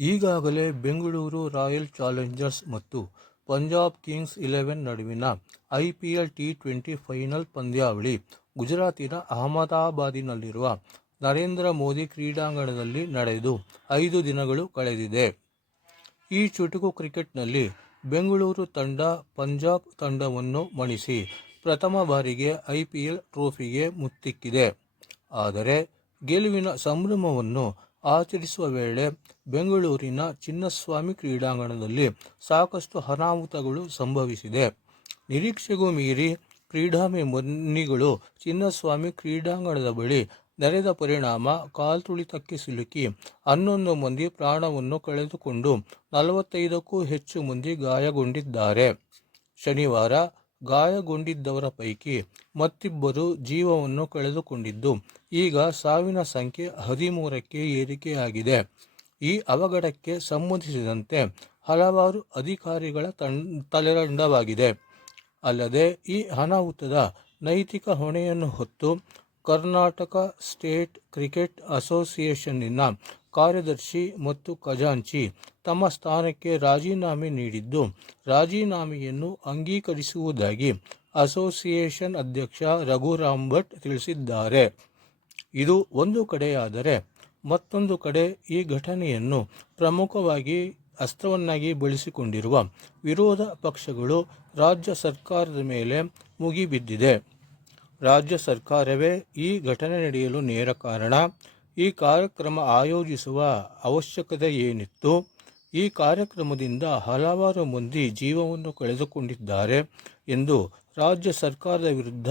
ಈಗಾಗಲೇ Bengaluru Royal Challengers ಮತ್ತು Punjab Kings Eleven ನಡುವಿನ I P L T twenty final ಪಂದ್ಯಾವಳಿ ಗುಜರಾತಿನ ಅಹಮದಾಬಾದಿನಲ್ಲಿರುವ ನರೇಂದ್ರ ಮೋದಿ ಕ್ರೀಡಾಂಗಣದಲ್ಲಿ ನಡೆದು ಐದು ದಿನಗಳು ಕಳೆದಿದೆ. ಈ ಚುಟುಕು ಕ್ರಿಕೆಟ್ನಲ್ಲಿ ಬೆಂಗಳೂರು ತಂಡ ಪಂಜಾಬ್ ತಂಡವನ್ನು ಮಣಿಸಿ ಪ್ರಥಮ ಬಾರಿಗೆ ಐ ಪಿ ಎಲ್ ಟ್ರೋಫಿಗೆ ಮುತ್ತಿಕ್ಕಿದೆ. ಆದರೆ ಗೆಲುವಿನ ಸಂಭ್ರಮವನ್ನು ಆಚರಿಸುವ ವೇಳೆ ಬೆಂಗಳೂರಿನ ಚಿನ್ನಸ್ವಾಮಿ ಕ್ರೀಡಾಂಗಣದಲ್ಲಿ ಸಾಕಷ್ಟು ಅನಾಹುತಗಳು ಸಂಭವಿಸಿದೆ. ನಿರೀಕ್ಷೆಗೂ ಮೀರಿ ಕ್ರೀಡಾಭಿಮಾನಿಗಳು ಚಿನ್ನಸ್ವಾಮಿ ಕ್ರೀಡಾಂಗಣದ ಬಳಿ ನೆರೆದ ಪರಿಣಾಮ ಕಾಲ್ತುಳಿತಕ್ಕೆ ಸಿಲುಕಿ ಹನ್ನೊಂದು ಮಂದಿ ಪ್ರಾಣವನ್ನು ಕಳೆದುಕೊಂಡು ನಲವತ್ತೈದಕ್ಕೂ ಹೆಚ್ಚು ಮಂದಿ ಗಾಯಗೊಂಡಿದ್ದಾರೆ. ಶನಿವಾರ ಗಾಯಗೊಂಡಿದ್ದವರ ಪೈಕಿ ಮತ್ತಿಬ್ಬರು ಜೀವವನ್ನು ಕಳೆದುಕೊಂಡಿದ್ದು, ಈಗ ಸಾವಿನ ಸಂಖ್ಯೆ ಹದಿಮೂರಕ್ಕೆ ಏರಿಕೆಯಾಗಿದೆ. ಈ ಅವಘಡಕ್ಕೆ ಸಂಬಂಧಿಸಿದಂತೆ ಹಲವಾರು ಅಧಿಕಾರಿಗಳ ತಲೆದಂಡವಾಗಿದೆ. ಅಲ್ಲದೆ, ಈ ಅನಾಹುತದ ನೈತಿಕ ಹೊಣೆಯನ್ನು ಹೊತ್ತು ಕರ್ನಾಟಕ ಸ್ಟೇಟ್ ಕ್ರಿಕೆಟ್ ಅಸೋಸಿಯೇಷನ್ನಿನ ಕಾರ್ಯದರ್ಶಿ ಮತ್ತು ಖಜಾಂಚಿ ತಮ್ಮ ಸ್ಥಾನಕ್ಕೆ ರಾಜೀನಾಮೆ ನೀಡಿದ್ದು, ರಾಜೀನಾಮೆಯನ್ನು ಅಂಗೀಕರಿಸುವುದಾಗಿ ಅಸೋಸಿಯೇಷನ್ ಅಧ್ಯಕ್ಷ ರಘುರಾಮ್ ಭಟ್ ತಿಳಿಸಿದ್ದಾರೆ. ಇದು ಒಂದು ಕಡೆಯಾದರೆ ಮತ್ತೊಂದು ಕಡೆ ಈ ಘಟನೆಯನ್ನು ಪ್ರಮುಖವಾಗಿ ಅಸ್ತ್ರವನ್ನಾಗಿ ಬಳಸಿಕೊಂಡಿರುವ ವಿರೋಧ ಪಕ್ಷಗಳು ರಾಜ್ಯ ಸರ್ಕಾರದ ಮೇಲೆ ಮುಗಿಬಿದ್ದಿದೆ. ರಾಜ್ಯ ಸರ್ಕಾರವೇ ಈ ಘಟನೆ ನಡೆಯಲು ನೇರ ಕಾರಣ. ಈ ಕಾರ್ಯಕ್ರಮ ಆಯೋಜಿಸುವ ಅವಶ್ಯಕತೆ ಏನಿತ್ತು ಈ ಕಾರ್ಯಕ್ರಮದಿಂದ ಹಲವಾರು ಮಂದಿ ಜೀವವನ್ನು ಕಳೆದುಕೊಂಡಿದ್ದಾರೆ ಎಂದು ರಾಜ್ಯ ಸರ್ಕಾರದ ವಿರುದ್ಧ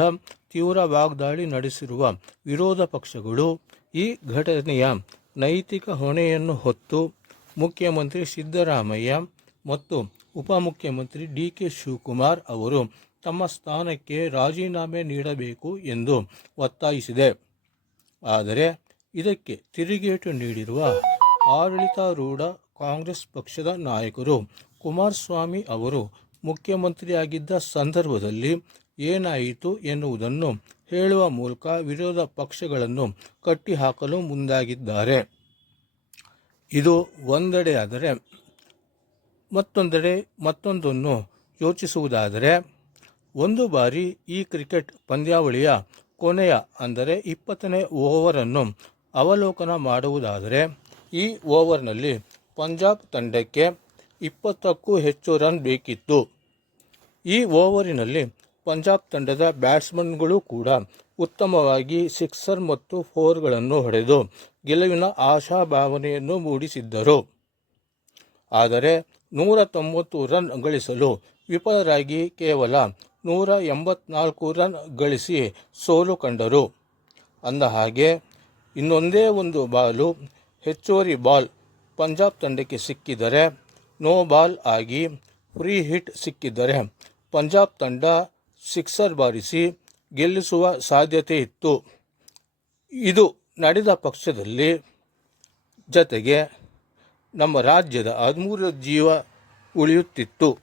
ತೀವ್ರ ವಾಗ್ದಾಳಿ ನಡೆಸಿರುವ ವಿರೋಧ ಪಕ್ಷಗಳು ಈ ಘಟನೆಯ ನೈತಿಕ ಹೊಣೆಯನ್ನು ಹೊತ್ತು ಮುಖ್ಯಮಂತ್ರಿ ಸಿದ್ದರಾಮಯ್ಯ ಮತ್ತು ಉಪಮುಖ್ಯಮಂತ್ರಿ ಡಿ ಕೆ ಶಿವಕುಮಾರ್ ಅವರು ತಮ್ಮ ಸ್ಥಾನಕ್ಕೆ ರಾಜೀನಾಮೆ ನೀಡಬೇಕು ಎಂದು ಒತ್ತಾಯಿಸಿದೆ. ಆದರೆ ಇದಕ್ಕೆ ತಿರುಗೇಟು ನೀಡಿರುವ ಆಡಳಿತಾರೂಢ ಕಾಂಗ್ರೆಸ್ ಪಕ್ಷದ ನಾಯಕರು ಕುಮಾರಸ್ವಾಮಿ ಅವರು ಮುಖ್ಯಮಂತ್ರಿಯಾಗಿದ್ದ ಸಂದರ್ಭದಲ್ಲಿ ಏನಾಯಿತು ಎನ್ನುವುದನ್ನು ಹೇಳುವ ಮೂಲಕ ವಿರೋಧ ಪಕ್ಷಗಳನ್ನು ಕಟ್ಟಿಹಾಕಲು ಮುಂದಾಗಿದ್ದಾರೆ. ಇದು ಒಂದೆಡೆಯಾದರೆ ಮತ್ತೊಂದೆಡೆ ಮತ್ತೊಂದನ್ನು ಯೋಚಿಸುವುದಾದರೆ ಒಂದು ಬಾರಿ ಈ ಕ್ರಿಕೆಟ್ ಪಂದ್ಯಾವಳಿಯ ಕೊನೆಯ ಅಂದರೆ ಇಪ್ಪತ್ತನೇ ಓವರನ್ನು ಅವಲೋಕನ ಮಾಡುವುದಾದರೆ ಈ ಓವರ್ನಲ್ಲಿ ಪಂಜಾಬ್ ತಂಡಕ್ಕೆ ಇಪ್ಪತ್ತಕ್ಕೂ ಹೆಚ್ಚು ರನ್ ಬೇಕಿತ್ತು. ಈ ಓವರಿನಲ್ಲಿ ಪಂಜಾಬ್ ತಂಡದ ಬ್ಯಾಟ್ಸ್ಮನ್ಗಳು ಕೂಡ ಉತ್ತಮವಾಗಿ ಸಿಕ್ಸರ್ ಮತ್ತು ಫೋರ್ಗಳನ್ನು ಹೊಡೆದು ಗೆಲುವಿನ ಆಶಾಭಾವನೆಯನ್ನು ಮೂಡಿಸಿದ್ದರು. ಆದರೆ ನೂರ ತೊಂಬತ್ತು ರನ್ ಗಳಿಸಲು ವಿಫಲರಾಗಿ ಕೇವಲ ನೂರ ಎಂಬತ್ನಾಲ್ಕು ರನ್ ಗಳಿಸಿ ಸೋಲು ಕಂಡರು. ಅಂದ ಹಾಗೆ ಇನ್ನೊಂದೇ ಒಂದು ಬಾಲು, ಹೆಚ್ಚುವರಿ ಬಾಲ್ ಪಂಜಾಬ್ ತಂಡಕ್ಕೆ ಸಿಕ್ಕಿದರೆ ನೋ ಬಾಲ್ ಆಗಿ ಫ್ರೀ ಹಿಟ್ ಸಿಕ್ಕಿದ್ದರೆ ಪಂಜಾಬ್ ತಂಡ ಸಿಕ್ಸರ್ ಬಾರಿಸಿ ಗೆಲ್ಲಿಸುವ ಸಾಧ್ಯತೆ ಇತ್ತು. ಇದು ನಡೆದ ಪಕ್ಷದಲ್ಲಿ ಜತೆಗೆ ನಮ್ಮ ರಾಜ್ಯದ ಹದಿಮೂರು ಜೀವ ಉಳಿಯುತ್ತಿತ್ತು.